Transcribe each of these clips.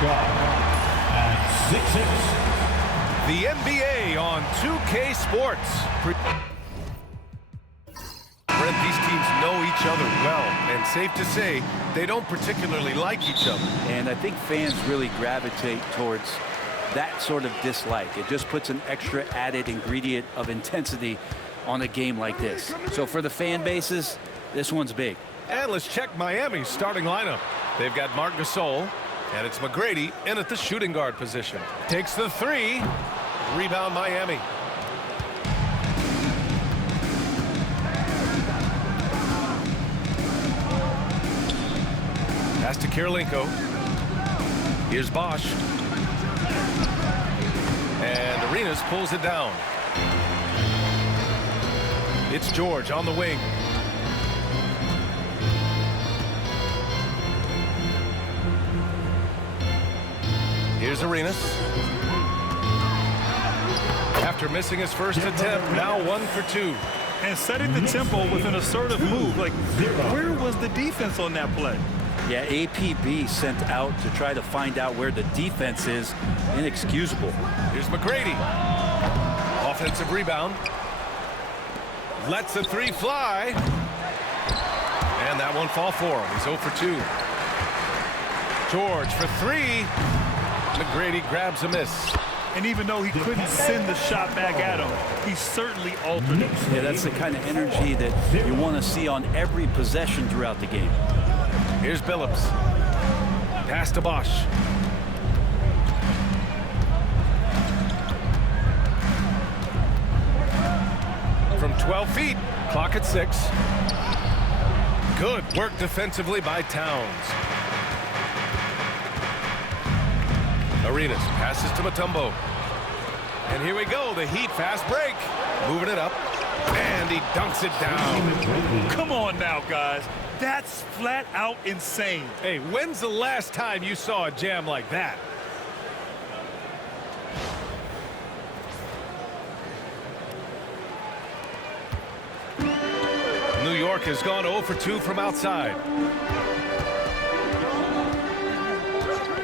At 6'6". The NBA on 2K Sports. Brent, these teams know each other well, and safe to say, they don't particularly like each other. And I think fans really gravitate towards that sort of dislike. It just puts an extra added ingredient of intensity on a game like this. So for the fan bases, this one's big. And let's check Miami's starting lineup. They've got Marc Gasol, and it's McGrady in at the shooting guard position. Takes the three. Rebound Miami. Pass to Kirilenko. Here's Bosch. And Arenas pulls it down. It's George on the wing. Here's Arenas. After missing his first attempt, now 1 for 2. And setting the tempo with an assertive move. Like, where was the defense on that play? Yeah, APB sent out to try to find out where the defense is. Inexcusable. Here's McGrady. Offensive rebound. Lets the three fly. And that one fall for him. He's 0 for 2. George for 3. McGrady grabs a miss. And even though he couldn't send the shot back at him, he certainly altered it. Yeah, that's the kind of energy that you want to see on every possession throughout the game. Here's Billups. Pass to Bosch. From 12 feet, clock at 6. Good work defensively by Towns. Arenas passes to Mutombo. And here we go, the Heat fast break. Moving it up, and he dunks it down. Come on now, guys. That's flat out insane. Hey, when's the last time you saw a jam like that? New York has gone 0 for 2 from outside.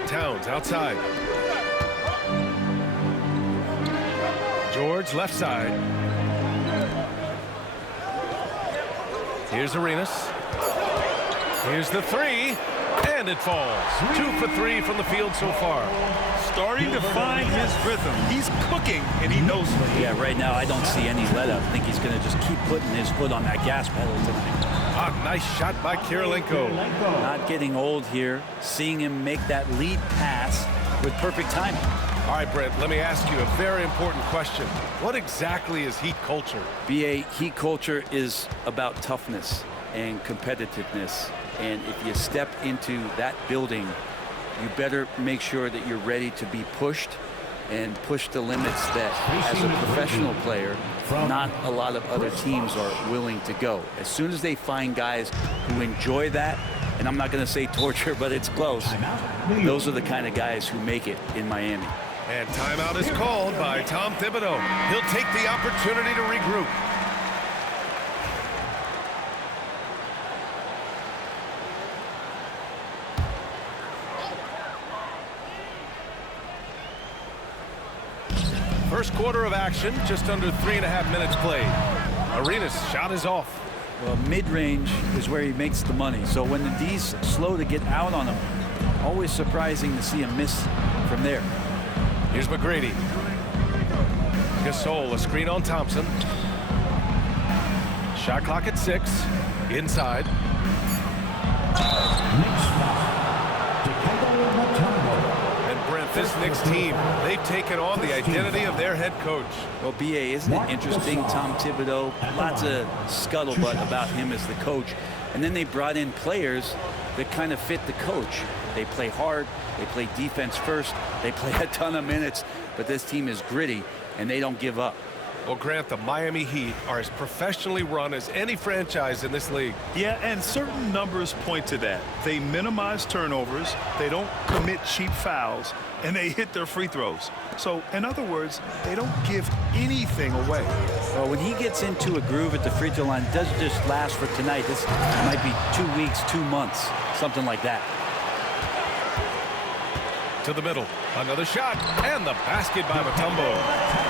Towns outside. George left side. Here's Arenas. Here's the three, and it falls. 2 for 3 from the field so far. Starting to find his rhythm. He's cooking, and he knows it. Yeah, right now I don't see any let up. I think he's going to just keep putting his foot on that gas pedal tonight. Ah, nice shot by Kirilenko. Not getting old here. Seeing him make that lead pass with perfect timing. All right, Brent, let me ask you a very important question. What exactly is Heat culture? BA, Heat culture is about toughness and competitiveness. And if you step into that building, you better make sure that you're ready to be pushed and push the limits that, as a professional player, not a lot of other teams are willing to go. As soon as they find guys who enjoy that, and I'm not going to say torture, but it's close, those are the kind of guys who make it in Miami. And timeout is called by Tom Thibodeau. He'll take the opportunity to regroup. First quarter of action, just under 3.5 minutes played. Arenas' shot is off. Well, mid-range is where he makes the money. So when the D's slow to get out on him, always surprising to see him miss from there. Here's McGrady. Gasol, a screen on Thompson. Shot clock at 6. Inside. Knicks foul. And Brent, this Knicks team, they've taken on the identity of their head coach. Well, B.A., isn't it interesting? Tom Thibodeau, lots of scuttlebutt about him as the coach. And then they brought in players that kind of fit the coach. They play hard. They play defense first. They play a ton of minutes. But this team is gritty, and they don't give up. Well, Grant, the Miami Heat are as professionally run as any franchise in this league. Yeah, and certain numbers point to that. They minimize turnovers, they don't commit cheap fouls, and they hit their free throws. So, in other words, they don't give anything away. Well, when he gets into a groove at the free throw line, it doesn't just last for tonight. This might be 2 weeks, 2 months, something like that. To the middle. Another shot. And the basket by Mutombo.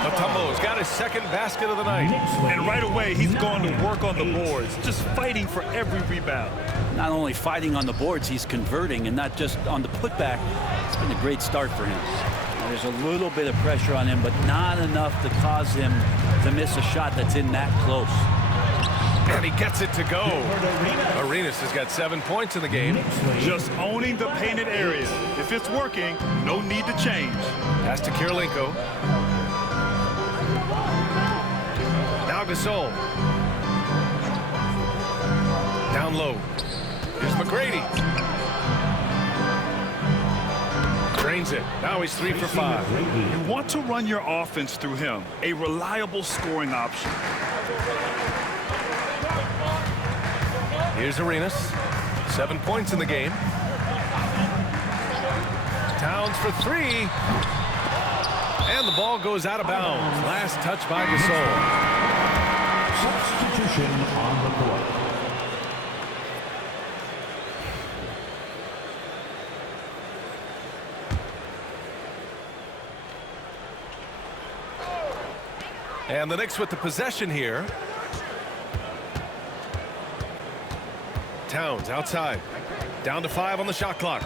Mutombo's got his second basket of the night. And right away, he's going to work on the boards, just fighting for every rebound. Not only fighting on the boards, he's converting, and not just on the putback. It's been a great start for him. Now, there's a little bit of pressure on him, but not enough to cause him to miss a shot that's in that close. And he gets it to go. Arenas has got 7 points in the game. Just owning the painted area. If it's working, no need to change. Pass to Kirilenko. Now Gasol. Down low. Here's McGrady. Drains it. Now he's 3 for 5. You want to run your offense through him. A reliable scoring option. Here's Arenas. 7 points in the game. Towns for 3. And the ball goes out of bounds. Last touch by Gasol. Substitution on the court. And the Knicks with the possession here. Towns outside. Down to 5 on the shot clock.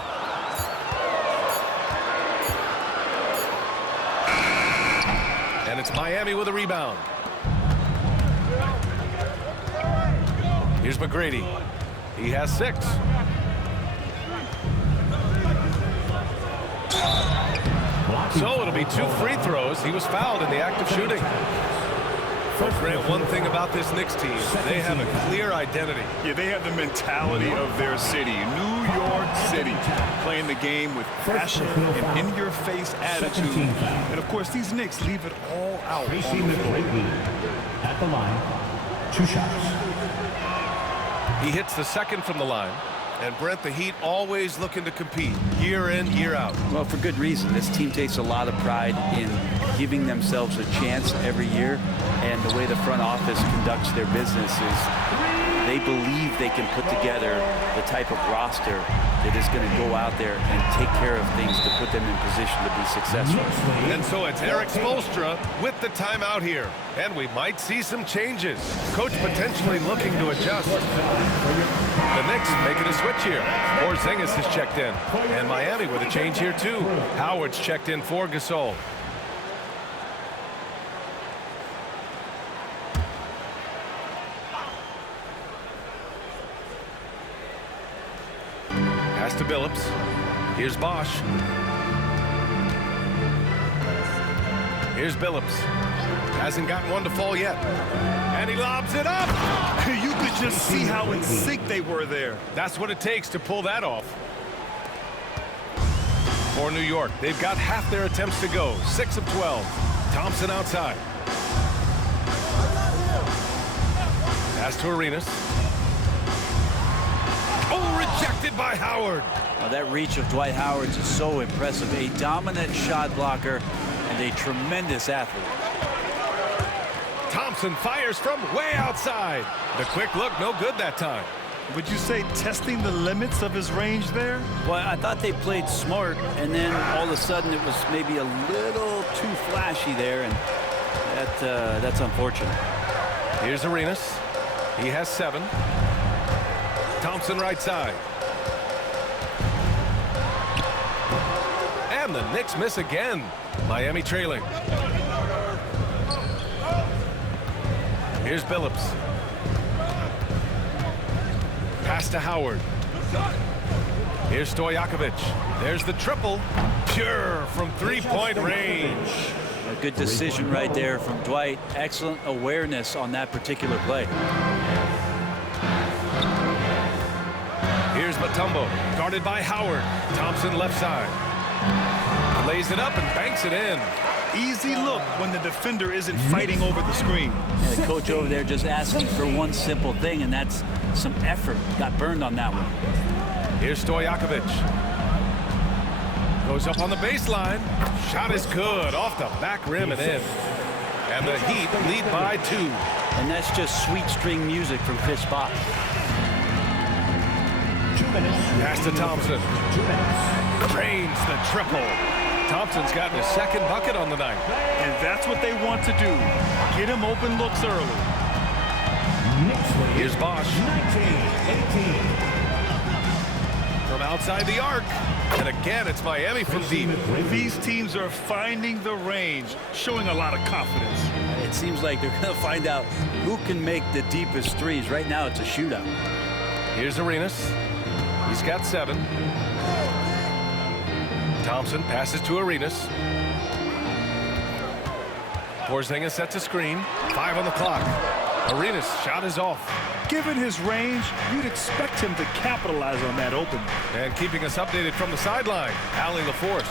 And it's Miami with a rebound. Here's McGrady. He has 6. So it'll be 2 free throws. He was fouled in the act of shooting. But Grant, one thing about this Knicks team, they have a clear identity. Yeah, they have the mentality of their city, New York City, playing the game with passion and in-your-face attitude. And, of course, these Knicks leave it all out. Tracy McGrady at the line. 2 shots. He hits the second from the line. And Brent, the Heat always looking to compete year in, year out. Well, for good reason. This team takes a lot of pride in giving themselves a chance every year. And the way the front office conducts their business is they believe they can put together the type of roster that is going to go out there and take care of things to put them in position to be successful. And so it's Eric Spoelstra with the timeout here. And we might see some changes. Coach potentially looking to adjust. The Knicks making a switch here. Porzingis has checked in. And Miami with a change here too. Howard's checked in for Gasol. Pass to Billups. Here's Bosch. Here's Billups. Hasn't gotten one to fall yet. And he lobs it up. You could just see how in sync they were there. That's what it takes to pull that off. For New York, they've got half their attempts to go. 6 of 12. Thompson outside. Pass to Arenas. Oh, rejected by Howard. Now, that reach of Dwight Howard's is so impressive. A dominant shot blocker and a tremendous athlete. Thompson fires from way outside. The quick look, no good that time. Would you say testing the limits of his range there? Well, I thought they played smart, and then all of a sudden it was maybe a little too flashy there, and that's unfortunate. Here's Arenas. He has 7. Thompson right side. And the Knicks miss again. Miami trailing. Here's Billups. Pass to Howard. Here's Stojakovic. There's the triple. Pure from three-point range. A good decision right there from Dwight. Excellent awareness on that particular play. Here's Mutombo, guarded by Howard. Thompson left side. Lays it up and banks it in. Easy look when the defender isn't fighting over the screen. And the coach over there just asking for one simple thing, and that's some effort. Got burned on that one. Here's Stojakovic. Goes up on the baseline. Shot is good. Off the back rim and in. And the Heat lead by 2. And that's just sweet string music from Chris Bosh. 2 minutes. Pass to Thompson. 2 minutes. Drains the triple. Thompson's gotten his second bucket on the night. And that's what they want to do. Get him open looks early. Here's Bosh. 19-18. From outside the arc. And again, it's Miami from deep. These teams are finding the range, showing a lot of confidence. It seems like they're going to find out who can make the deepest threes. Right now, it's a shootout. Here's Arenas. He's got 7. Thompson passes to Arenas. Porzingis sets a screen. 5 on the clock. Arenas' shot is off. Given his range, you'd expect him to capitalize on that opening. And keeping us updated from the sideline, Allie LaForce.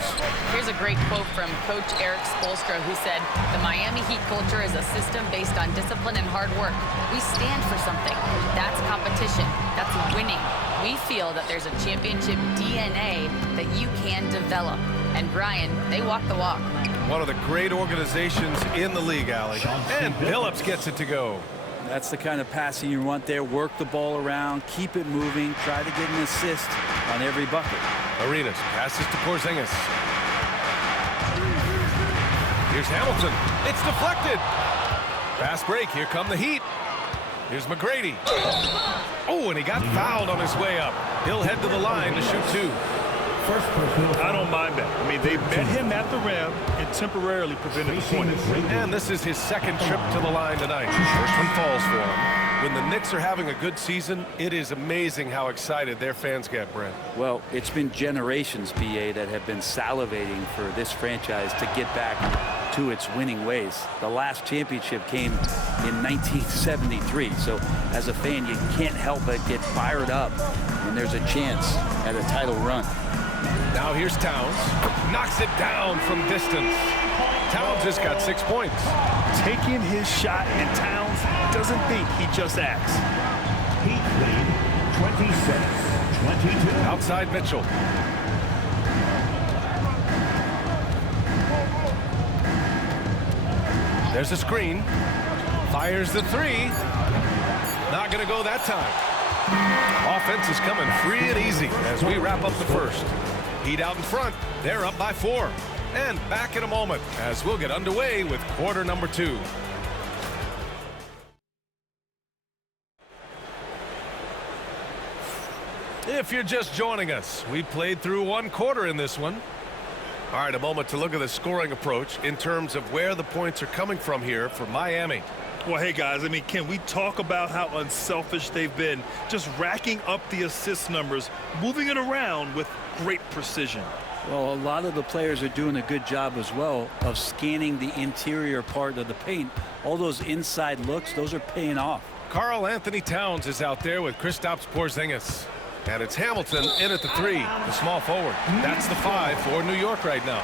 Here's a great quote from Coach Eric Spoelstra, who said, "The Miami Heat culture is a system based on discipline and hard work. We stand for something. That's competition. That's winning. We feel that there's a championship DNA that you can develop." And Brian, they walk the walk. One of the great organizations in the league, Allie. And Billups gets it to go. That's the kind of passing you want there. Work the ball around, keep it moving, try to get an assist on every bucket. Arenas passes to Porzingis. Here's Hamilton. It's deflected. Fast break. Here come the Heat. Here's McGrady. Oh, and he got fouled on his way up. He'll head to the line to shoot 2. I don't mind that. I mean, they met him at the rim and temporarily prevented the point. And this is his second trip to the line tonight. First one falls for him. When the Knicks are having a good season, it is amazing how excited their fans get, Brent. Well, it's been generations, BA, that have been salivating for this franchise to get back to its winning ways. The last championship came in 1973. So as a fan, you can't help but get fired up when there's a chance at a title run. Now here's Towns. Knocks it down from distance. Towns has got 6 points. Taking his shot, and Towns doesn't think, he just acts. Heat lead 26-22. Outside Mitchell. There's a screen. Fires the 3. Not going to go that time. Offense is coming free and easy as we wrap up the first. Heat out in front. They're up by 4. And back in a moment as we'll get underway with quarter number 2. If you're just joining us, we played through 1 quarter in this one. All right, a moment to look at the scoring approach in terms of where the points are coming from here for Miami. Well, hey, guys, I mean, can we talk about how unselfish they've been? Just racking up the assist numbers, moving it around with great precision. Well, a lot of the players are doing a good job as well of scanning the interior part of the paint. All those inside looks, those are paying off. Karl Anthony Towns is out there with Kristaps Porzingis. And it's Hamilton in at the 3, the small forward. That's the 5 for New York right now.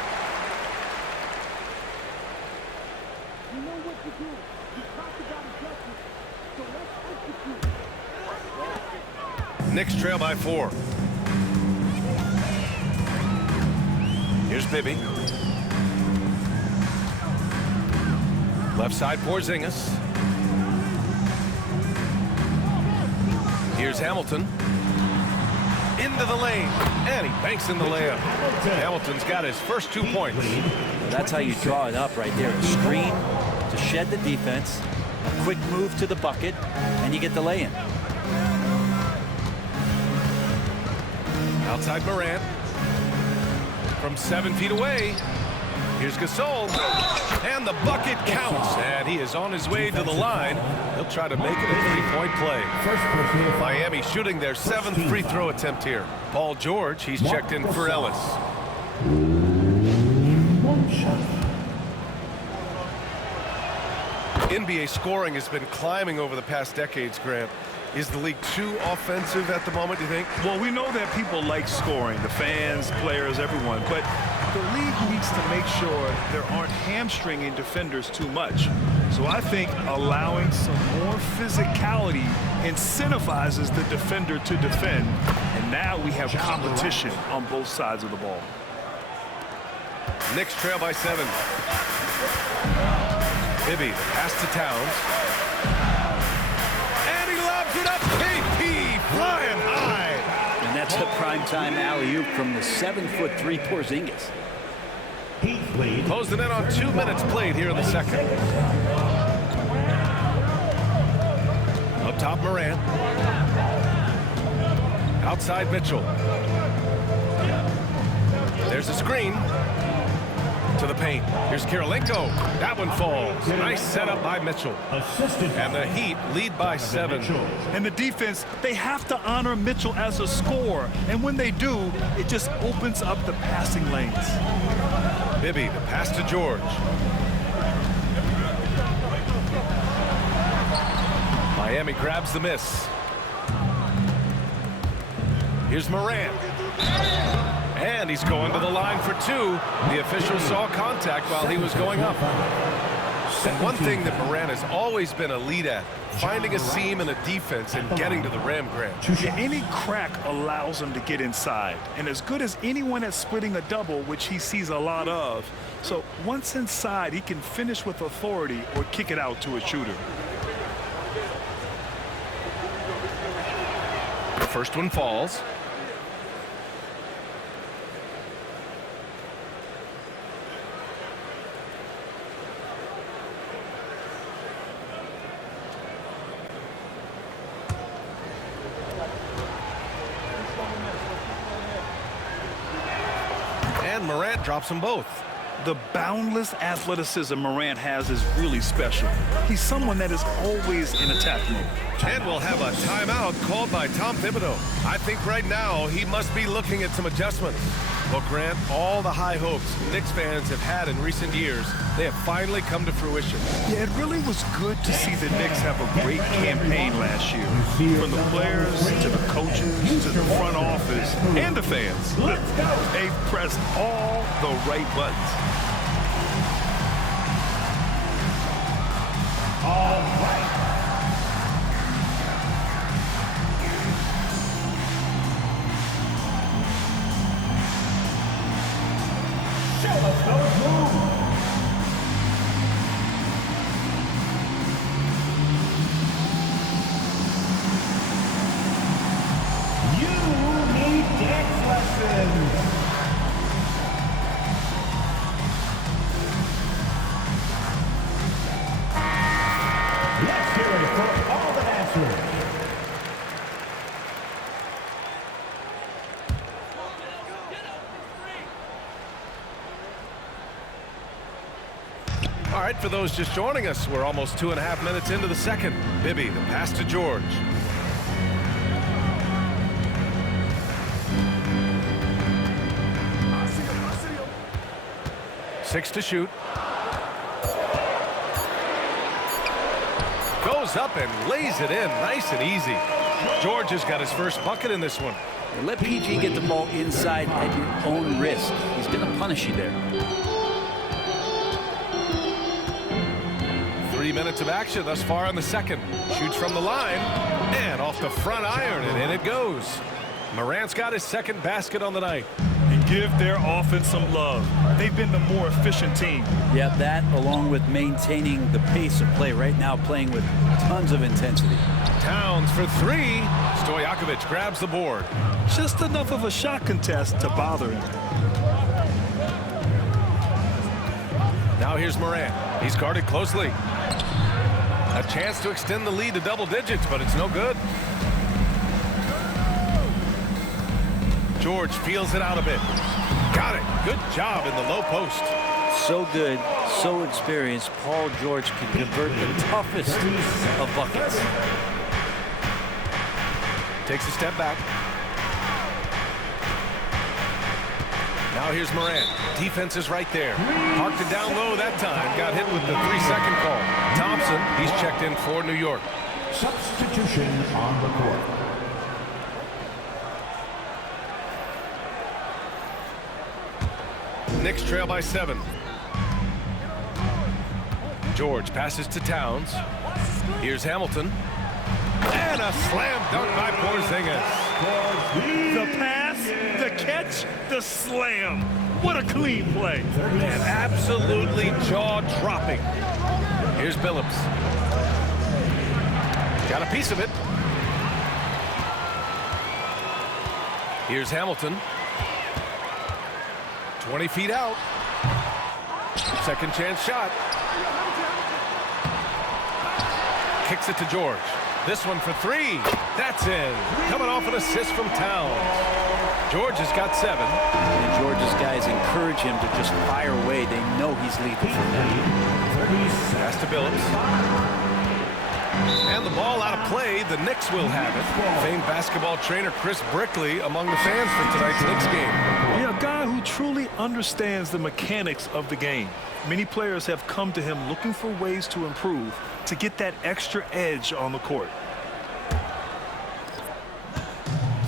Knicks trail by 4. Here's Bibby. Left side Porzingis. Here's Hamilton. Into the lane. And he banks in the layup. Hamilton's got his first 2 points. That's how you draw it up right there. A screen to shed the defense, a quick move to the bucket, and you get the lay-in. Outside Morant. From 7 feet away. Here's Gasol. And the bucket counts. And he is on his way to the line. He'll try to make it a three-point play. Miami shooting their 7th free throw attempt here. Paul George, he's checked in for Ellis. NBA scoring has been climbing over the past decades, Grant. Is the league too offensive at the moment, do you think? Well, we know that people like scoring, the fans, players, everyone, but the league needs to make sure there aren't hamstringing defenders too much. So I think allowing some more physicality incentivizes the defender to defend, and now we have competition on both sides of the ball. Knicks trail by 7. Bibby, the pass to Towns. And he lobs it up. KP flying high. And that's the primetime alley-oop from the 7-foot Porzingis. Closing in on 2 minutes played here in the second. Up top, Morant. Outside, Mitchell. There's a screen. To the paint. Here's Kirilenko. That one falls. Nice setup by Mitchell. And the Heat lead by 7. And the defense, they have to honor Mitchell as a scorer. And when they do, it just opens up the passing lanes. Bibby, the pass to George. Miami grabs the miss. Here's Morant. And he's going to the line for 2. The official saw contact while he was going up. And one thing that Morant has always been a lead at, finding a seam in a defense and getting to the rim, Grant. Yeah, any crack allows him to get inside. And as good as anyone at splitting a double, which he sees a lot of. So once inside, he can finish with authority or kick it out to a shooter. The first one falls. And Morant drops them both. The boundless athleticism Morant has is really special. He's someone that is always in attack mode. And we'll have a timeout called by Tom Thibodeau. I think right now he must be looking at some adjustments. Well, Grant, all the high hopes Knicks fans have had in recent years, they have finally come to fruition. Yeah, it really was good to see the Knicks have a great campaign last year. From the players to the coaches to the front office and the fans. They've pressed all the right buttons. All right. Let's go, move. You need dance lessons. Let's hear it for all the dancers. All right, for those just joining us, we're almost 2.5 minutes into the second. Bibby, the pass to George. Six to shoot. Goes up and lays it in nice and easy. George has got his first bucket in this one. Let PG get the ball inside at your own risk. He's going to punish you there. 3 minutes of action thus far in the second. Shoots from the line and off the front iron, and in it goes. Morant's got his second basket on the night. And give their offense some love. They've been the more efficient team. Yeah, that along with maintaining the pace of play right now, playing with tons of intensity. Towns for 3. Stojakovic grabs the board. Just enough of a shot contest to bother him. Now here's Morant. He's guarded closely. A chance to extend the lead to double digits, but it's no good. George feels it out a bit. Got it. Good job in the low post. so good, so experienced, Paul George can convert the toughest of buckets. Takes a step back. Now here's Morant. Defense is right there. Parked it down low that time. Got hit with the 3-second call. Thompson, he's checked in for New York. Substitution on the court. Knicks trail by 7. George passes to Towns. Here's Hamilton. And a slam dunk by Porzingis. The pass, the catch, the slam. What a clean play. And absolutely jaw-dropping. Here's Billups. Got a piece of it. Here's Hamilton. 20 feet out. Second chance shot. Kicks it to George. This one for 3. That's in. Coming off an assist from Towns. George has got 7. And George's guys encourage him to just fire away. They know he's leaving from them. Pass to Billups. And the ball out of play. The Knicks will have it. Famed basketball trainer Chris Brickley among the fans for tonight's Knicks game. Yeah, a guy who truly understands the mechanics of the game. Many players have come to him looking for ways to improve, to get that extra edge on the court.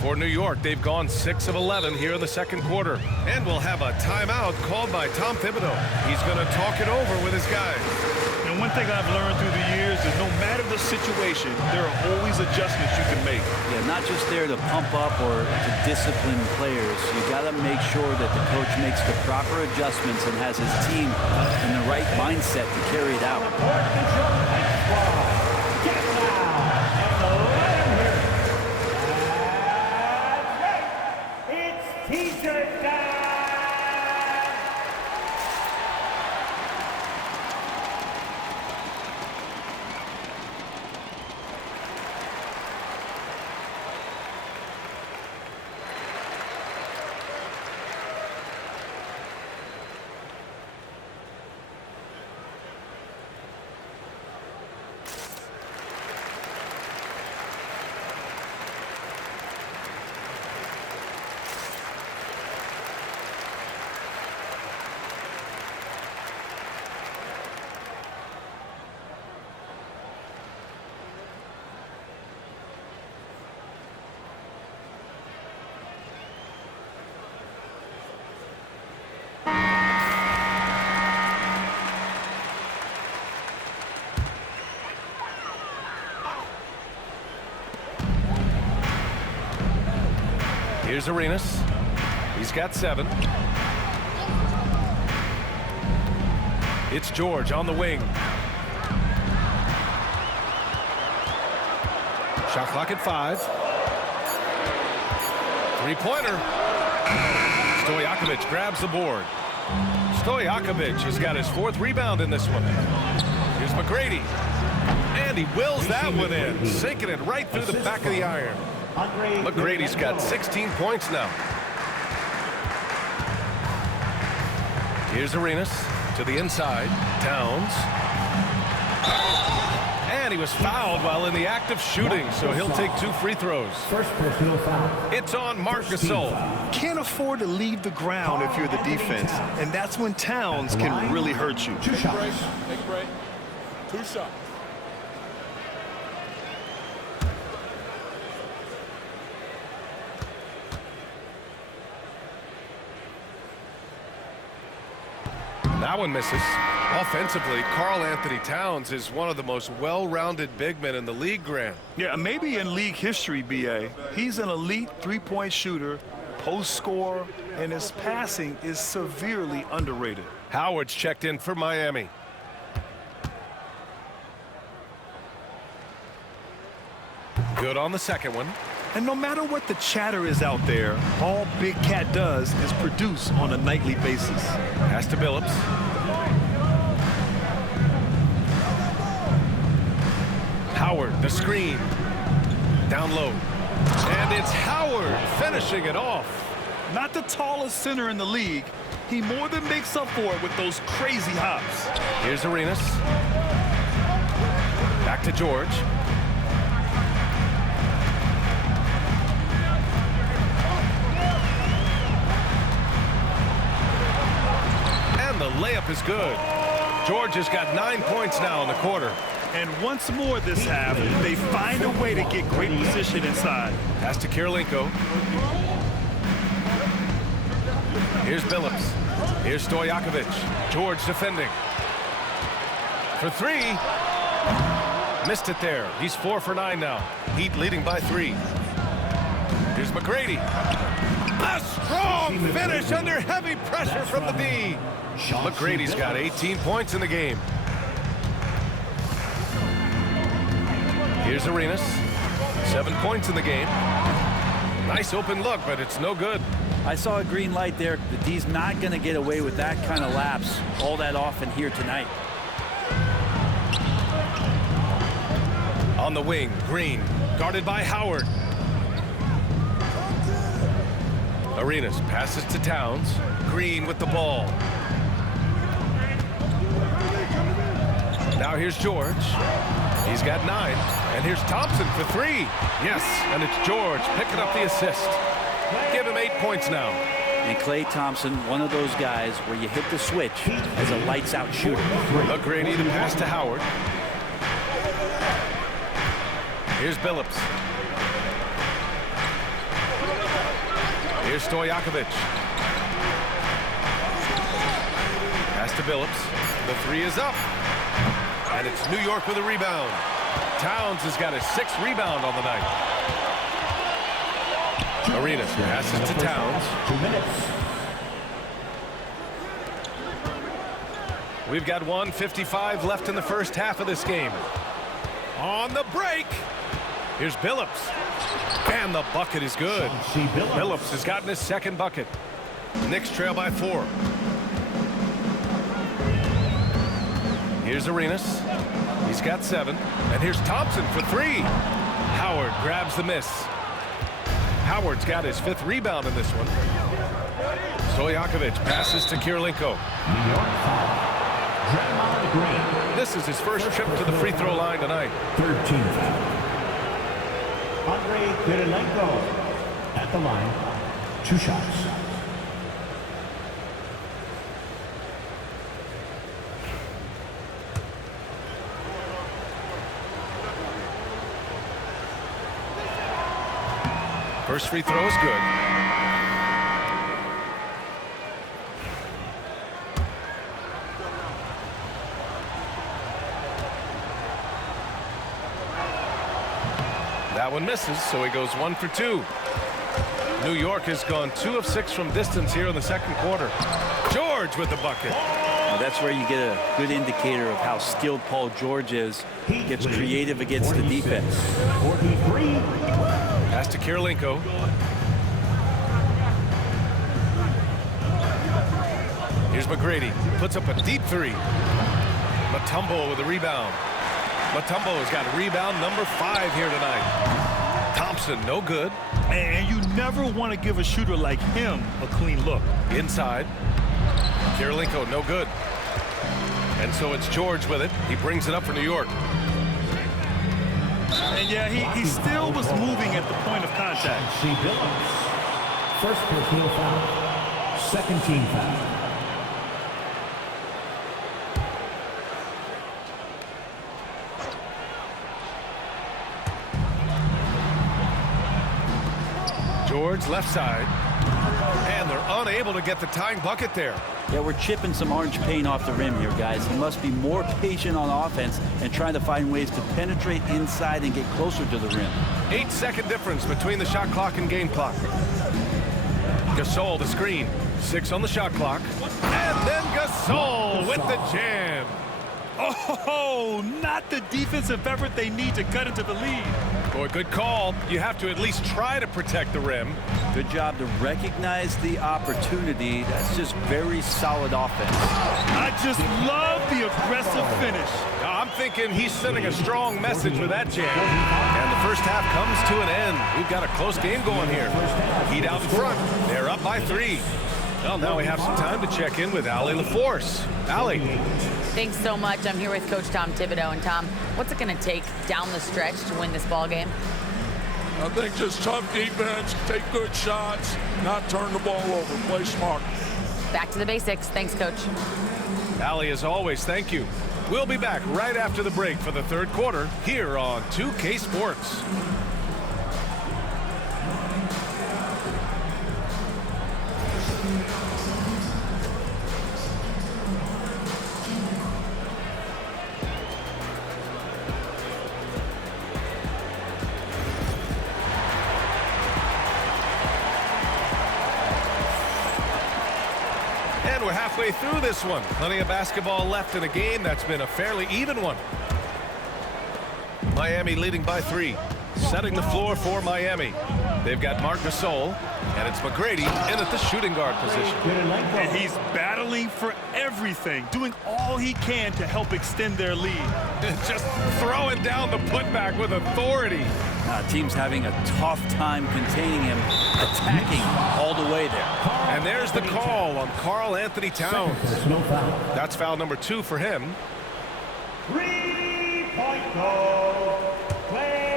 For New York, they've gone 6 of 11 here in the second quarter. And we'll have a timeout called by Tom Thibodeau. He's going to talk it over with his guys. And one thing I've learned through the years is no matter the situation, there are always adjustments you can make. Yeah, not just there to pump up or to discipline players. You got to make sure that the coach makes the proper adjustments and has his team in the right mindset to carry it out. Here's Arenas. He's got 7. It's George on the wing. Shot clock at 5. Three-pointer. Stojakovic grabs the board. Stojakovic has got his 4th rebound in this one. Here's McGrady. And he wills that one in, sinking it right through the back of the iron. McGrady's got 16 points now. Here's Arenas to the inside. Towns. And he was fouled while in the act of shooting, so he'll take 2 free throws. First personal foul. It's on Marc Gasol. Can't afford to leave the ground if you're the defense, and that's when Towns can really hurt you. 2 shots. Take a break. 2 shots. That one misses. Offensively, Karl Anthony Towns is one of the most well-rounded big men in the league, Grant. Yeah, maybe in league history, B.A. He's an elite three-point shooter, post scorer, and his passing is severely underrated. Howard's checked in for Miami. Good on the second one. And no matter what the chatter is out there, all Big Cat does is produce on a nightly basis. Pass to Billups. Howard, the screen. Down low. And it's Howard finishing it off. Not the tallest center in the league, he more than makes up for it with those crazy hops. Here's Arenas. Back to George. And the layup is good. George has got 9 points now in the quarter. And once more this half, they find a way to get great position inside. Pass to Kirilenko. Here's Billups. Here's Stojakovic. George defending. For three. Missed it there. He's 4 for 9 now. Heat leading by 3. Here's McGrady. A strong finish under heavy pressure from the D. McGrady's got 18 points in the game. Here's Arenas. 7 points in the game. Nice open look, but it's no good. I saw a green light there. The D's not going to get away with that kind of lapse all that often here tonight. On the wing, Green, guarded by Howard. Arenas passes to Towns. Green with the ball. Now here's George. He's got 9. And here's Thompson for 3. Yes, and it's George picking up the assist. Give him 8 points now. And Klay Thompson, one of those guys where you hit the switch as a lights-out shooter. McGrady, the pass to Howard. Here's Billups. Here's Stojakovic. Pass to Billups. The 3 is up. And it's New York with a rebound. Towns has got a 6th rebound on the night. Arenas passes to Towns. 2 minutes. We've got 1:55 left in the first half of this game. On the break. Here's Billups. And the bucket is good. Billups has gotten his 2nd bucket. Knicks trail by 4. Here's Arenas. He's got 7. And here's Thompson for 3. Howard grabs the miss. Howard's got his 5th rebound in this one. Stojakovic passes to Kirilenko. This is his first trip to the free throw line tonight. 13 foul. Andre Kirilenko at the line. 2 shots. First free throw is good. That one misses, so he goes 1 for 2. New York has gone 2 of 6 from distance here in the 2nd quarter. George with the bucket. Now that's where you get a good indicator of how skilled Paul George is. He gets creative against the defense. 43. Pass to Kirilenko. Here's McGrady. Puts up a deep 3. Mutombo with a rebound. Mutombo has got rebound number 5 here tonight. Thompson, no good. And you never want to give a shooter like him a clean look. Inside. Kirilenko, no good. And so it's George with it. He brings it up for New York. And yeah, he still was moving at the point of contact. See Billups. First personal foul. 2nd team foul. George left side. And they're unable to get the tying bucket there. Yeah, we're chipping some orange paint off the rim here, guys. He must be more patient on offense and trying to find ways to penetrate inside and get closer to the rim. 8-second difference between the shot clock and game clock. Gasol the screen. 6 on the shot clock. And then Gasol with the jam. Oh, not the defensive effort they need to cut into the lead. Boy, good call. You have to at least try to protect the rim. Good job to recognize the opportunity. That's just very solid offense. I just love the aggressive finish. I'm thinking he's sending a strong message with that jam. And the first half comes to an end. We've got a close game going here. Heat out in front. They're up by 3. Well, now we have some time to check in with Allie LaForce. Allie. Thanks so much. I'm here with Coach Tom Thibodeau. And Tom, what's it going to take down the stretch to win this ball game? I think just tough defense, take good shots, not turn the ball over, play smart. Back to the basics. Thanks, Coach. Allie, as always, thank you. We'll be back right after the break for the third quarter here on 2K Sports. We're halfway through this one. Plenty of basketball left in a game that's been a fairly even one. Miami leading by 3. Setting the floor for Miami. They've got Marc Gasol, and it's McGrady in at the shooting guard position. And he's battling for everything, doing all he can to help extend their lead. Just throwing down the putback with authority. Team's having a tough time containing him, attacking all the way there. And there's the call on Karl Anthony Towns. That's foul number 2 for him. 3-point goal.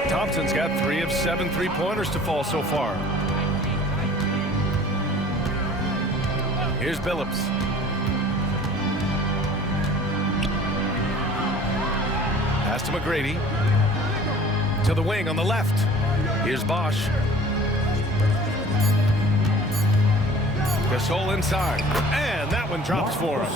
Thompson's got 3 of 7 3-pointers to fall so far. Here's Billups. Pass to McGrady. To the wing on the left. Here's Bosch. Gasol inside. And that one drops for him.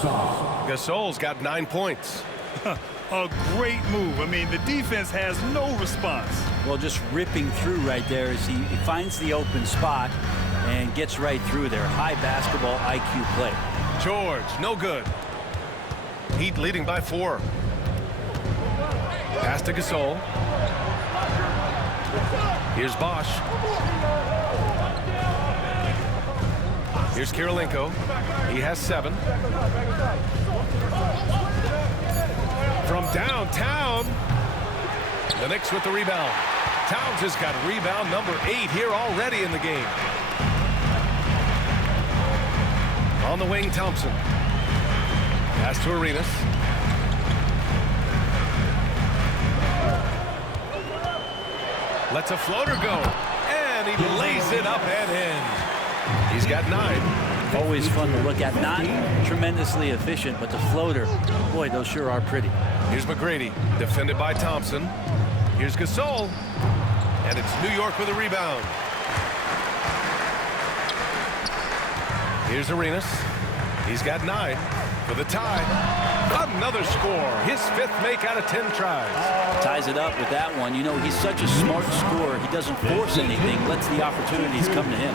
Gasol's got 9 points. A great move. I mean, the defense has no response. Well, just ripping through right there as he finds the open spot and gets right through there. High basketball IQ play. George, no good. Heat leading by 4. Pass to Gasol. Here's Bosch. Here's Kirilenko. He has 7. From downtown, the Knicks with the rebound. Towns has got rebound number 8 here already in the game. On the wing, Thompson. Pass to Arenas. Lets a floater go. And he lays it up and in. He's got 9. Always fun to look at. Not tremendously efficient, but the floater, boy, those sure are pretty. Here's McGrady, defended by Thompson. Here's Gasol. And it's New York with a rebound. Here's Arenas. He's got 9 for the tie. Another score. His 5th make out of 10 tries. Ties it up with that one. You know, he's such a smart scorer. He doesn't force anything, lets the opportunities come to him.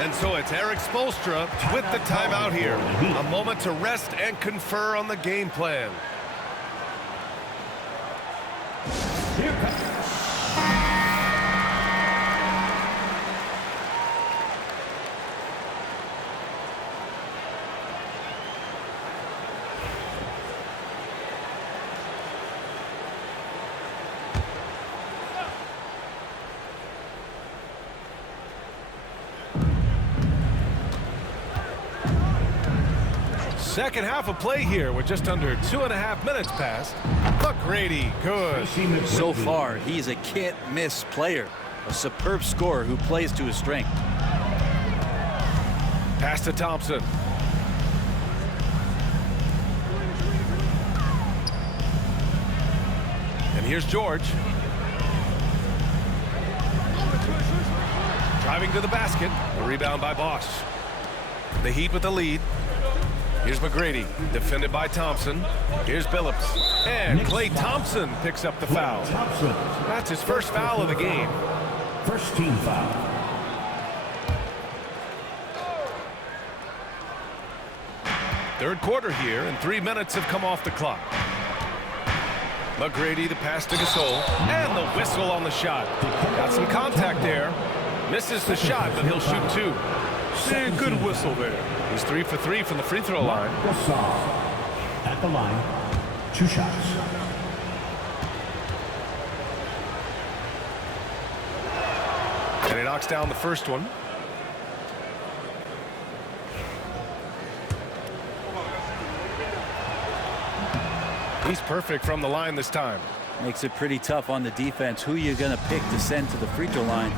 And so it's Erik Spoelstra with the timeout here. A moment to rest and confer on the game plan. Here comes. Second half of play here with just under 2.5 minutes passed. McGrady, good. So far, he's a can't-miss player. A superb scorer who plays to his strength. Pass to Thompson. And here's George. Driving to the basket. A rebound by Bosch. The Heat with the lead. Here's McGrady, defended by Thompson. Here's Billups. And Klay Thompson picks up the foul. That's his first foul of the game. First team foul. Third quarter here, and 3 minutes have come off the clock. McGrady, the pass to Gasol, and the whistle on the shot. Got some contact there. Misses the shot, but he'll shoot 2. Good whistle there. He's 3 for 3 from the free throw line. Gasol at the line. 2 shots. And he knocks down the first one. He's perfect from the line this time. Makes it pretty tough on the defense. Who you're going to pick to send to the free throw line.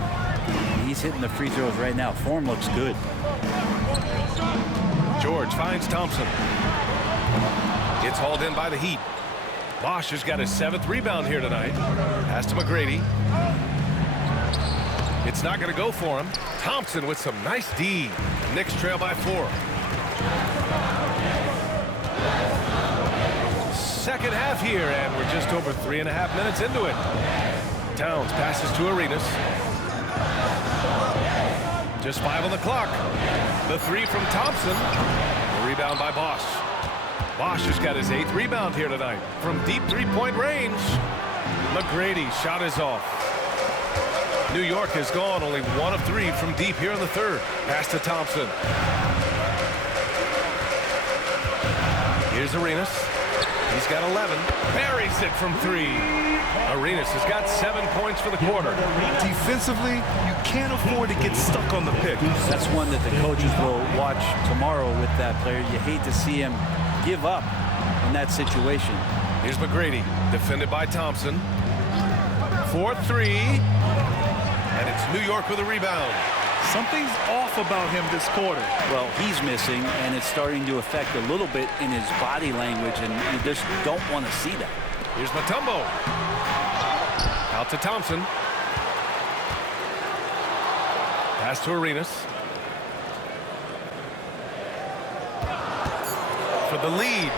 He's hitting the free throws right now. Form looks good. George finds Thompson. It's hauled in by the Heat. Bosch has got his 7th rebound here tonight. Pass to McGrady. It's not going to go for him. Thompson with some nice D. Knicks trail by 4. Second half here, and we're just over 3.5 minutes into it. Towns passes to Arenas. Just 5 on the clock. The 3 from Thompson. The rebound by Bosch. Bosch has got his 8th rebound here tonight. From deep 3-point range. McGrady shot is off. New York has gone only 1 of 3 from deep here in the 3rd. Pass to Thompson. Here's Arenas. He's got 11. Buries it from 3. Arenas has got 7 points for the quarter. Defensively, you can't afford to get stuck on the pick. That's one that the coaches will watch tomorrow with that player. You hate to see him give up in that situation. Here's McGrady, defended by Thompson. 4-3. And it's New York with a rebound. Something's off about him this quarter. Well, he's missing, and it's starting to affect a little bit in his body language, and you just don't want to see that. Here's Mutombo. Out to Thompson. Pass to Arenas. For the lead.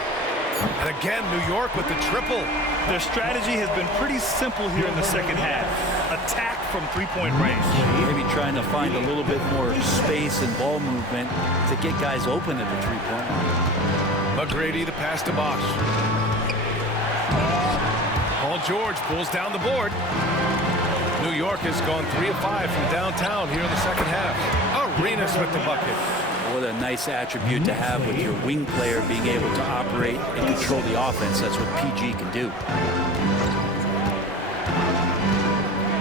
And again, New York with the triple. Their strategy has been pretty simple here in the second half. Attack from 3-point range. Maybe trying to find a little bit more space and ball movement to get guys open at the 3-point line. McGrady, the pass to Bosch. Paul George pulls down the board. New York has gone 3 of 5 from downtown here in the second half. Arenas with the bucket. What a nice attribute to have with your wing player being able to operate and control the offense. That's what PG can do.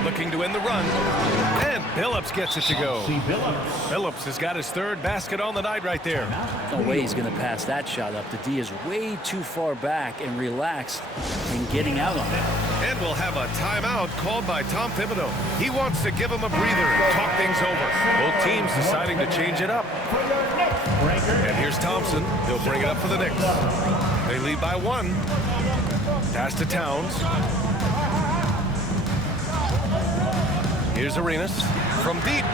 Looking to win the run. And Billups gets it to go. Billups has got his 3rd basket on the night right there. No way he's going to pass that shot up. The D is way too far back and relaxed in getting out on it. And we'll have a timeout called by Tom Thibodeau. He wants to give him a breather and talk things over. Both teams deciding to change it up. And here's Thompson. He'll bring it up for the Knicks. They lead by 1. Pass to Towns. Here's Arenas from deep.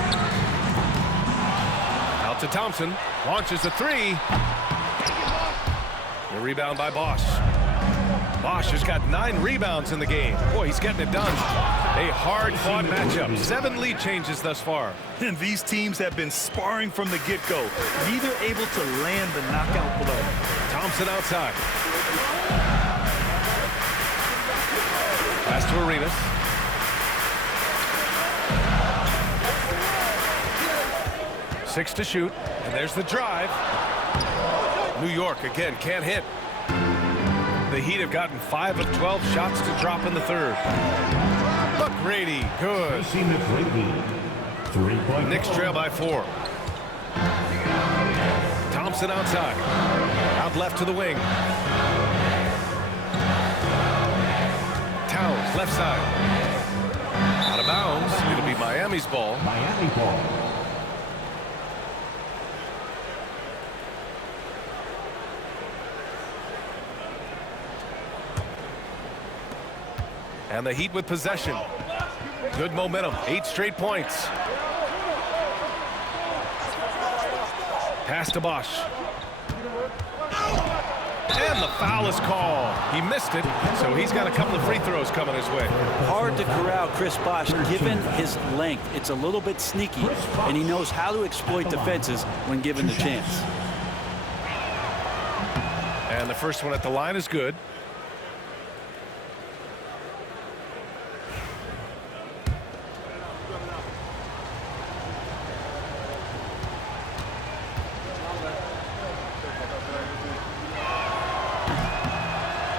Out to Thompson. Launches a 3. The rebound by Bosch. Bosch has got 9 rebounds in the game. Boy, he's getting it done. A hard-fought matchup. 7 lead changes thus far. And these teams have been sparring from the get-go. Neither able to land the knockout blow. Thompson outside. Pass to Arenas. Six to shoot, and there's the drive. New York again can't hit. The Heat have gotten 5 of 12 shots to drop in the 3rd. McGrady, good. Knicks trail by 4. Thompson outside. Out left to the wing. Towns left side. Out of bounds. It'll be Miami's ball. Miami ball. And the Heat with possession. Good momentum. 8 straight points. Pass to Bosch. And the foul is called. He missed it, so he's got a couple of free throws coming his way. Hard to corral Chris Bosch given his length. It's a little bit sneaky, and he knows how to exploit defenses when given the chance. And the first one at the line is good.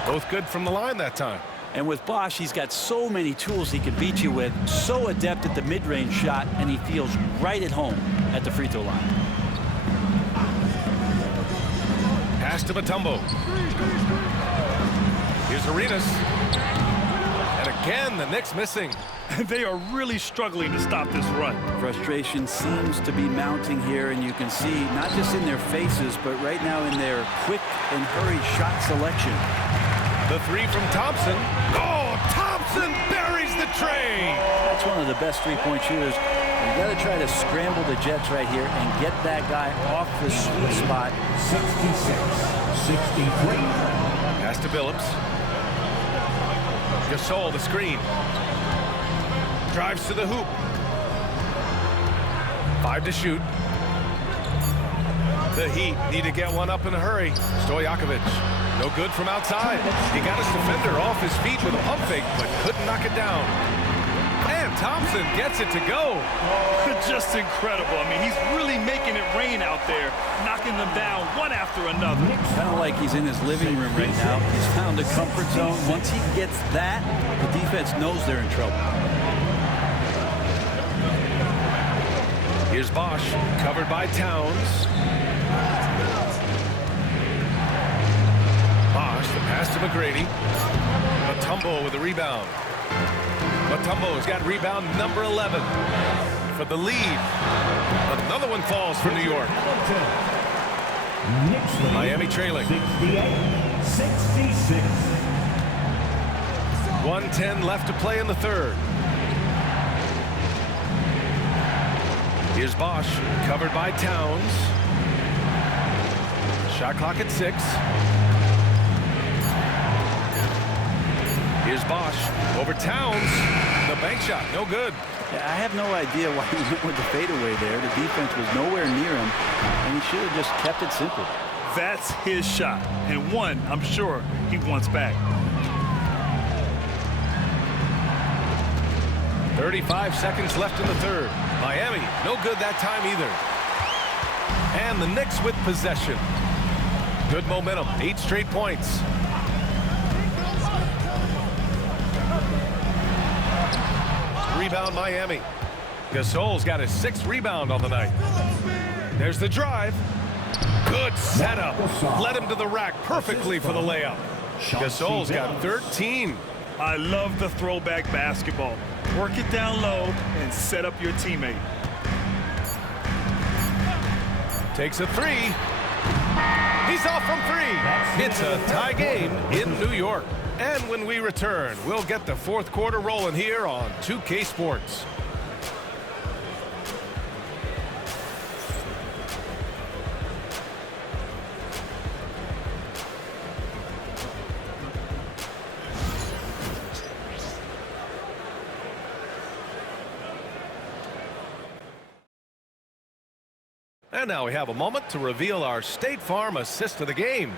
Both good from the line that time. And with Bosch, he's got so many tools he can beat you with, so adept at the mid-range shot, and he feels right at home at the free throw line. Pass to Mutombo. Here's Arenas. And again, the Knicks missing. They are really struggling to stop this run. Frustration seems to be mounting here, and you can see not just in their faces, but right now in their quick and hurried shot selection. The three from Thompson. Oh, Thompson buries the tray. That's one of the best three-point shooters. You got to try to scramble the Jets right here and get that guy off the sweet spot. 66-63. Pass to Billups. Gasol, the screen. Drives to the hoop. 5 to shoot. The Heat need to get one up in a hurry. Stojakovic, no good from outside. He got his defender off his feet with a pump fake, but couldn't knock it down. And Thompson gets it to go. Just incredible. I mean, he's really making it rain out there, knocking them down one after another. Kind of like he's in his living room right now. He's found a comfort zone. Once he gets that, the defense knows they're in trouble. Here's Bosch, covered by Towns. Bosch, the pass to McGrady. Mutombo with the rebound. Mutombo's got rebound number 11 for the lead. Another one falls for New York. Miami trailing. 68-66. 1:10 left to play in the third. Here's Bosch, covered by Towns. Shot clock at 6. Here's Bosch over Towns. The bank shot, no good. Yeah, I have no idea why he went with the fadeaway there. The defense was nowhere near him, and he should have just kept it simple. That's his shot, and one I'm sure he wants back. 35 seconds left in the third. Miami, no good that time either. And the Knicks with possession. Good momentum, 8 straight points. Rebound Miami. Gasol's got his 6th rebound on the night. There's the drive. Good setup. Led him to the rack perfectly for the layup. Gasol's got 13. I love the throwback basketball. Work it down low and set up your teammate. Takes a 3. He's off from 3. It's a tie game in New York. And when we return, we'll get the fourth quarter rolling here on 2K Sports. And now we have a moment to reveal our State Farm assist of the game.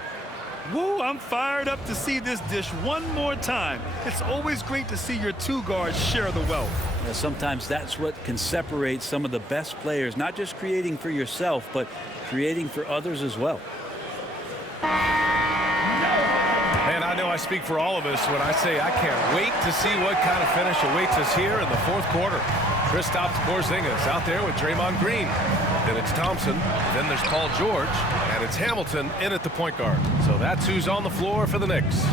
Woo, I'm fired up to see this dish one more time. It's always great to see your two guards share the wealth. Yeah, sometimes that's what can separate some of the best players, not just creating for yourself, but creating for others as well. And I know I speak for all of us when I say I can't wait to see what kind of finish awaits us here in the fourth quarter. Kristaps Porzingis out there with Draymond Green. Then it's Thompson. Then there's Paul George. And it's Hamilton in at the point guard. So that's who's on the floor for the Knicks.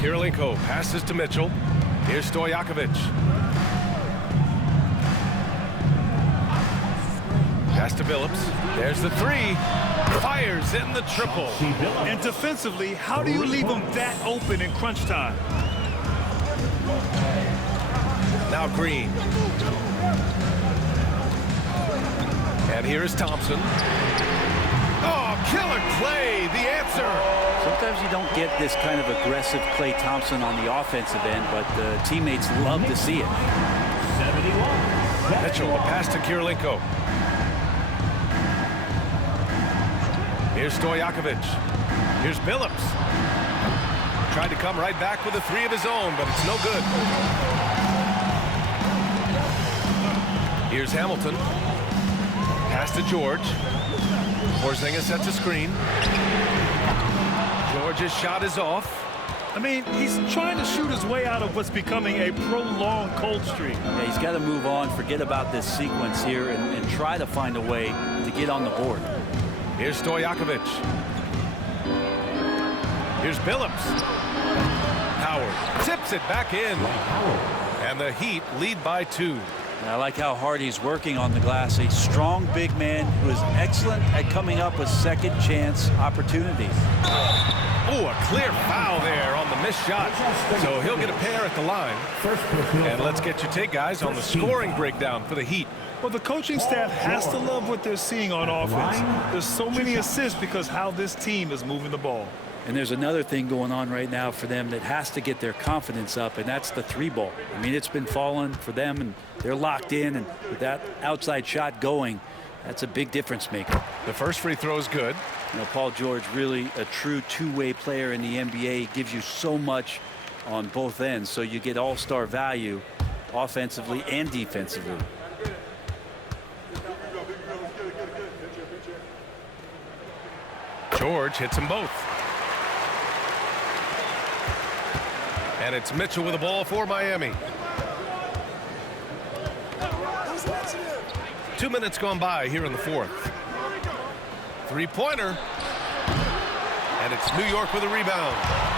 Kirilenko passes to Mitchell. Here's Stojakovic. Pass to Billups. There's the 3. Fires in the triple. And defensively, how do you leave them that open in crunch time? Now Green. And here is Thompson. Oh, killer play, the answer. Sometimes you don't get this kind of aggressive Klay Thompson on the offensive end, but the teammates love to see it. 71. Mitchell, the pass to Kirilenko. Here's Stojakovic. Here's Billups. Tried to come right back with a 3 of his own, but it's no good. Here's Hamilton. Pass to George. Porzingis sets a screen. George's shot is off. I mean, he's trying to shoot his way out of what's becoming a prolonged cold streak. Yeah, he's got to move on, forget about this sequence here, and try to find a way to get on the board. Here's Stojakovic. Here's Billups. Howard tips it back in. And the Heat lead by 2. I like how hard he's working on the glass. A strong big man who is excellent at coming up with second chance opportunities. Oh, a clear foul there on the missed shot. So he'll get a pair at the line. And let's get your take, guys, on the scoring breakdown for the Heat. Well, the coaching staff has to love what they're seeing on offense. There's so many assists because how this team is moving the ball. And there's another thing going on right now for them that has to get their confidence up, and that's the 3-ball. I mean, it's been falling for them, and they're locked in, and with that outside shot going, that's a big difference maker. The first free throw is good. You know, Paul George, really a true two-way player in the NBA. He gives you so much on both ends, so you get all-star value offensively and defensively. George hits them both. And it's Mitchell with the ball for Miami. 2 minutes gone by here in the fourth. Three-pointer. And it's New York with a rebound.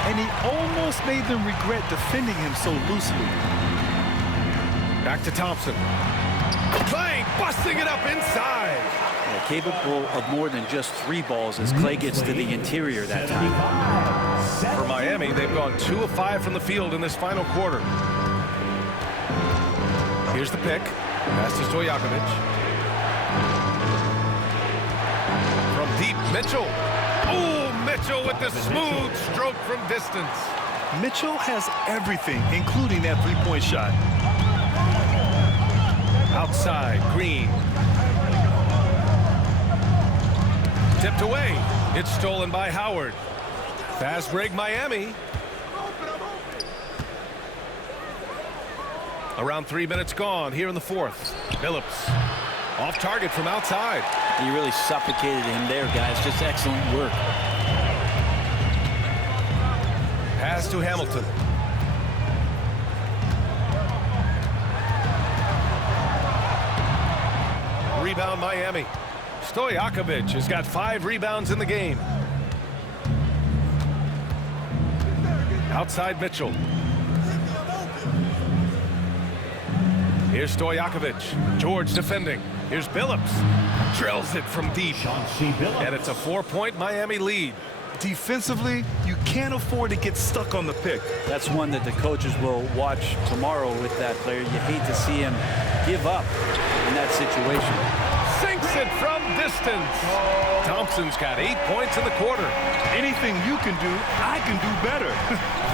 And he almost made them regret defending him so loosely. Back to Thompson. Clay busting it up inside. Yeah, capable of more than just 3 balls as Clay gets to the interior that time. For Miami, they've gone 2 of 5 from the field in this final quarter. Here's the pick. Pass to Stojakovic. From deep, Mitchell. Oh, Mitchell with the smooth stroke from distance. Mitchell has everything, including that 3-point shot. Outside, Green. Tipped away. It's stolen by Howard. Fast break, Miami. Around 3 minutes gone here in the fourth. Phillips off target from outside. He really suffocated him there, guys. Just excellent work. Pass to Hamilton. Rebound, Miami. Stojakovic has got 5 rebounds in the game. Outside Mitchell. Here's Stojakovic. George defending. Here's Billups. Drills it from deep. And it's a 4-point Miami lead. Defensively, you can't afford to get stuck on the pick. That's one that the coaches will watch tomorrow with that player. You hate to see him give up in that situation. Sinks it from distance. Thompson's got 8 points in the quarter. Anything you can do, I can do better.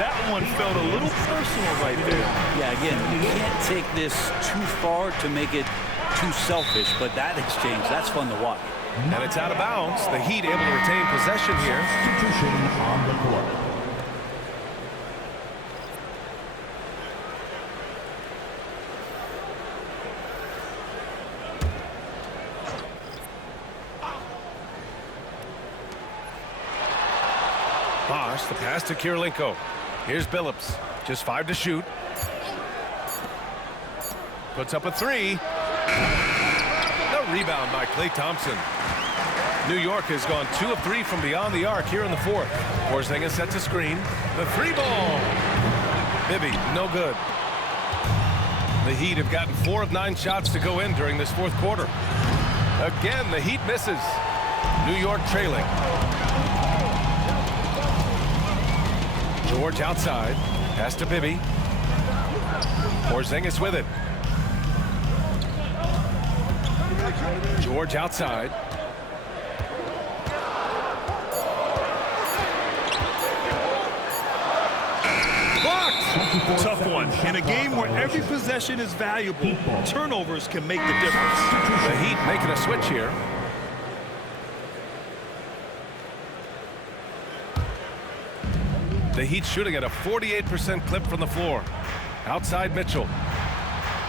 That one felt a little personal right there. Yeah, again, you can't take this too far to make it too selfish, but that exchange, that's fun to watch. And it's out of bounds. The Heat able to retain possession here. Substitution on the court. Bosch, the pass to Kirilenko. Here's Billups. Just 5 to shoot. Puts up a 3. The rebound by Klay Thompson. New York has gone 2 of 3 from beyond the arc here in the fourth. Porzingis sets a screen. The 3-ball. Bibby, no good. The Heat have gotten 4 of 9 shots to go in during this fourth quarter. Again, the Heat misses. New York trailing. George outside. Pass to Bibby. Porzingis with it. George outside. Blocked! Tough one. In a game where every possession is valuable, turnovers can make the difference. The Heat making a switch here. The Heat shooting at a 48% clip from the floor. Outside Mitchell.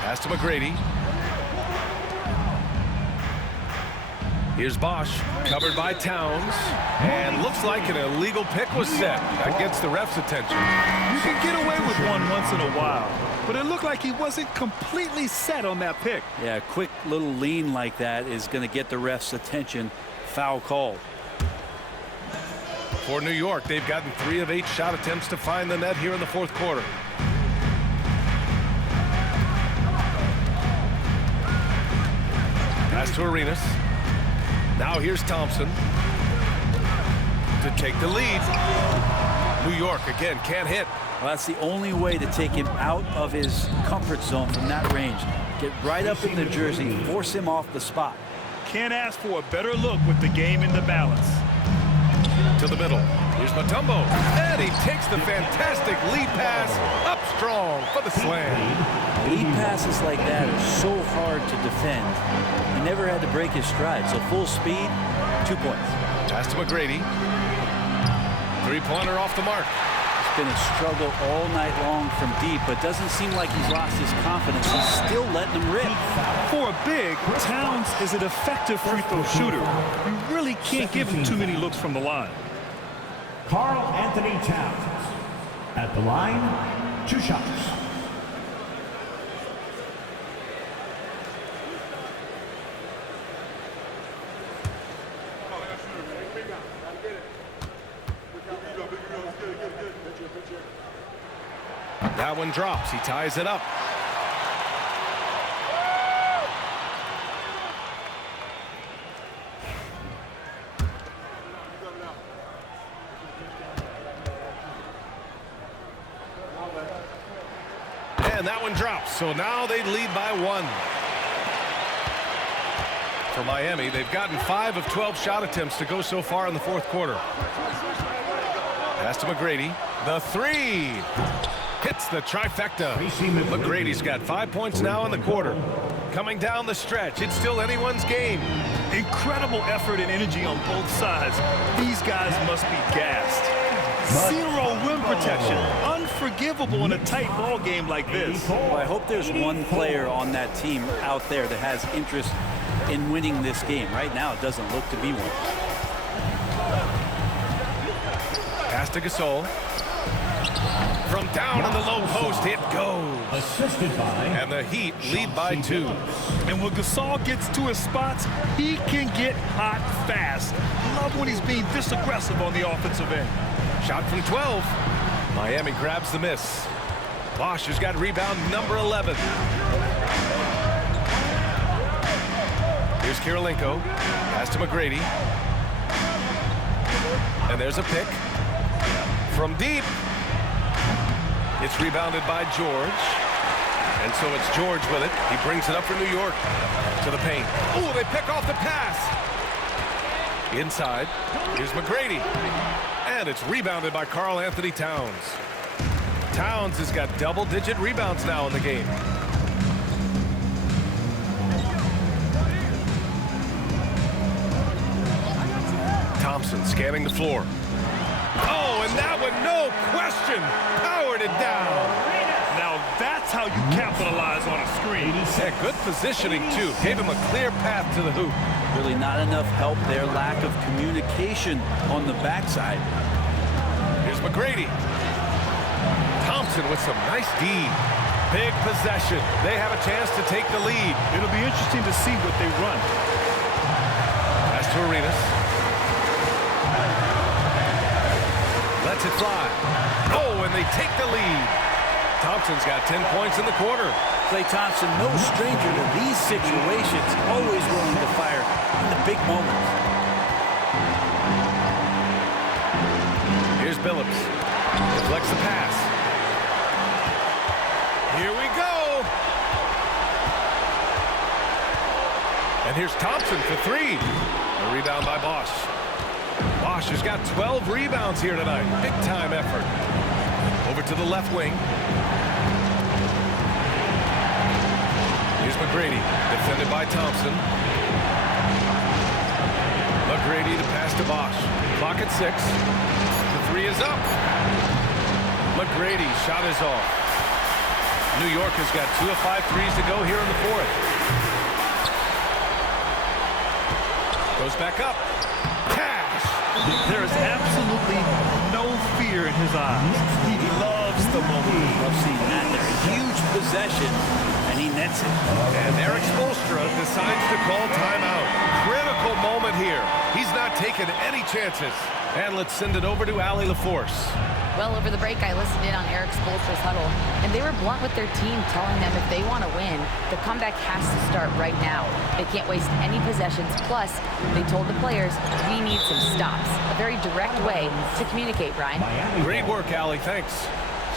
Pass to McGrady. Here's Bosch, covered by Towns. And looks like an illegal pick was set. That gets the ref's attention. You can get away with one once in a while, but it looked like he wasn't completely set on that pick. Yeah, a quick little lean like that is going to get the ref's attention. Foul call. For New York, they've gotten 3 of 8 shot attempts to find the net here in the fourth quarter. Pass to Arenas. Now here's Thompson to take the lead. New York again can't hit. Well, that's the only way to take him out of his comfort zone from that range. Get right up in the jersey, force him off the spot. Can't ask for a better look with the game in the balance. To the middle. Here's Mutombo. And he takes the fantastic lead pass up strong for the slam. Lead passes like that are so hard to defend. He never had to break his stride, so full speed, 2 points. Pass to McGrady. Three-pointer off the mark. It's been a struggle all night long from deep, but doesn't seem like he's lost his confidence. He's still letting them rip. For a big, Towns is an effective free throw shooter. You really can't give him too many looks from the line. Karl Anthony Towns. At the line, 2 shots. That one drops. He ties it up. And that one drops. So now they lead by 1. For Miami, they've gotten 5 of 12 shot attempts to go so far in the fourth quarter. Pass to McGrady. The 3. Hits the trifecta. McGrady's got 5 points now in the quarter. Coming down the stretch, it's still anyone's game. Incredible effort and energy on both sides. These guys must be gassed. 0 rim protection. Unforgivable in a tight ball game like this. Well, I hope there's one player on that team out there that has interest in winning this game. Right now, it doesn't look to be one. Pass to Gasol. From down in the low post, it goes. Assisted by. And the Heat lead by 2. And when Gasol gets to his spots, he can get hot fast. Love when he's being this aggressive on the offensive end. Shot from 12. Miami grabs the miss. Bosch has got rebound number 11. Here's Kirilenko. Pass to McGrady. And there's a pick. From deep. It's rebounded by George. And so it's George with it. He brings it up for New York. To the paint. Oh, they pick off the pass. Inside. Here's McGrady. And it's rebounded by Karl Anthony Towns. Towns has got double-digit rebounds now in the game. Thompson scanning the floor. Oh, and that one, no question, powered it down. Now that's how you capitalize on a screen. Yeah, good positioning, too. Gave him a clear path to the hoop. Really not enough help there. Lack of communication on the backside. Here's McGrady. Thompson with some nice D. Big possession. They have a chance to take the lead. It'll be interesting to see what they run. Pass to Arenas. Lets it fly. Oh, and they take the lead. Thompson's got 10 points in the quarter. Klay Thompson, no stranger to these situations. Always willing to fire in the big moments. Here's Billups. Deflects the pass. Here we go. And here's Thompson for 3. A rebound by Bosch. Bosch has got 12 rebounds here tonight. Big time effort. Over to the left wing. Here's McGrady, defended by Thompson. McGrady to pass to Bosch. Clock at 6. The 3 is up. McGrady, shot is off. New York has got 2 of 5 threes to go here in the fourth. Goes back up. Cash. There is absolutely no fear in his eyes. He loves the moment. Love seeing that there. Huge possession, and he nets it. And Erik Spoelstra decides to call timeout. Critical moment here. He's not taking any chances. And let's send it over to Allie LaForce. Well, over the break, I listened in on Eric Spoelstra's huddle, and they were blunt with their team, telling them if they want to win, the comeback has to start right now. They can't waste any possessions. Plus, they told the players, we need some stops. A very direct way to communicate, Brian. Great work, Allie. Thanks.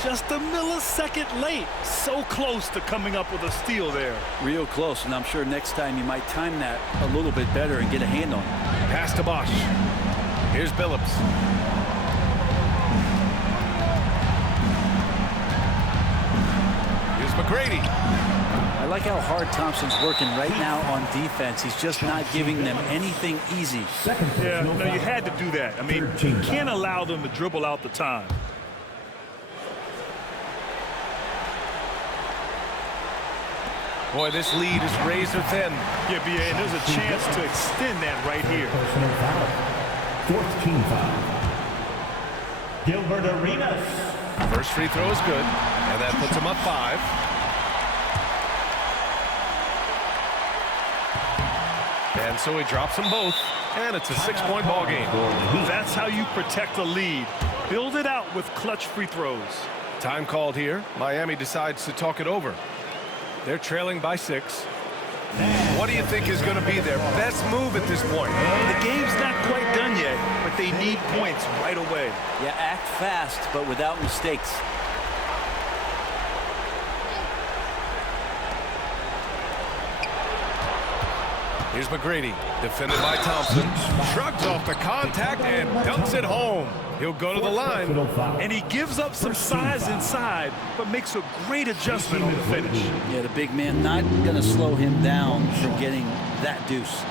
Just a millisecond late. So close to coming up with a steal there. Real close, and I'm sure next time you might time that a little bit better and get a hand on it. Pass to Bosch. Here's Billups. Here's McGrady. I like how hard Thompson's working right now on defense. He's just not giving them anything easy. Yeah, no, you had to do that. I mean, you can't allow them to dribble out the time. Boy, this lead is razor thin. Yeah, BA, and there's a chance to extend that right here. Personal foul. Fourth team foul. Gilbert Arenas. First free throw is good, and that puts him up 5. And so he drops them both, and it's a 6-point ball game. That's how you protect a lead. Build it out with clutch free throws. Time called here. Miami decides to talk it over. They're trailing by 6. What do you think is going to be their best move at this point? The game's not quite done yet, but they need points right away. Yeah, act fast, but without mistakes. Here's McGrady, defended by Thompson. Shrugs off the contact and dunks it home. He'll go to the line. And he gives up some size inside, but makes a great adjustment on the finish. Yeah, the big man not going to slow him down from getting that deuce.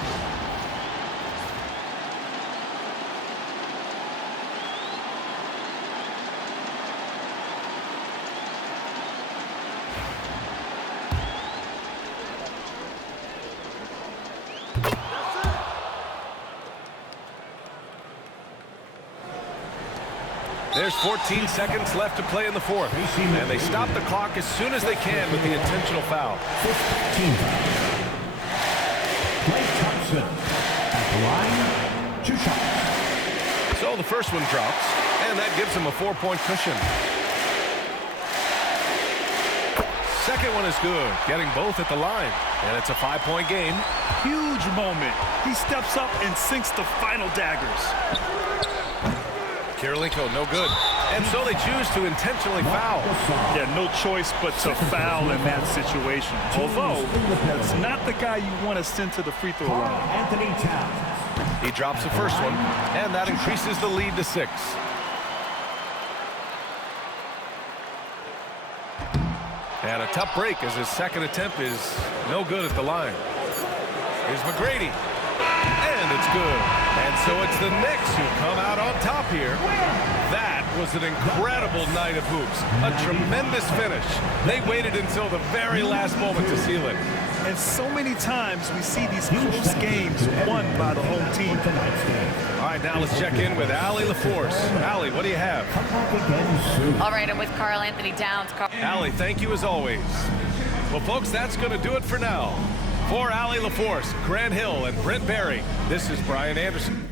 There's 14 seconds left to play in the fourth. And they stop the clock as soon as they can with the intentional foul. Fifth team foul. Klay Thompson at the line. 2 shots. So the first one drops, and that gives him a 4-point cushion. Second one is good, getting both at the line. And it's a 5-point game. Huge moment. He steps up and sinks the final daggers. Kirilenko, no good. And so they choose to intentionally foul. Yeah, no choice but to foul in that situation. Although, that's not the guy you want to send to the free throw line. Anthony Towns. He drops the first one, and that increases the lead to 6. And a tough break as his second attempt is no good at the line. Here's McGrady. And it's good. And so it's the Knicks who come out on top here. That was an incredible night of hoops. A tremendous finish. They waited until the very last moment to seal it. And so many times we see these close games won by the home team. All right, now let's check in with Allie LaForce. Allie, what do you have? All right, I'm with Karl Anthony Towns. Allie, thank you as always. Well, folks, that's going to do it for now. For Allie LaForce, Grant Hill, and Brent Barry, this is Brian Anderson.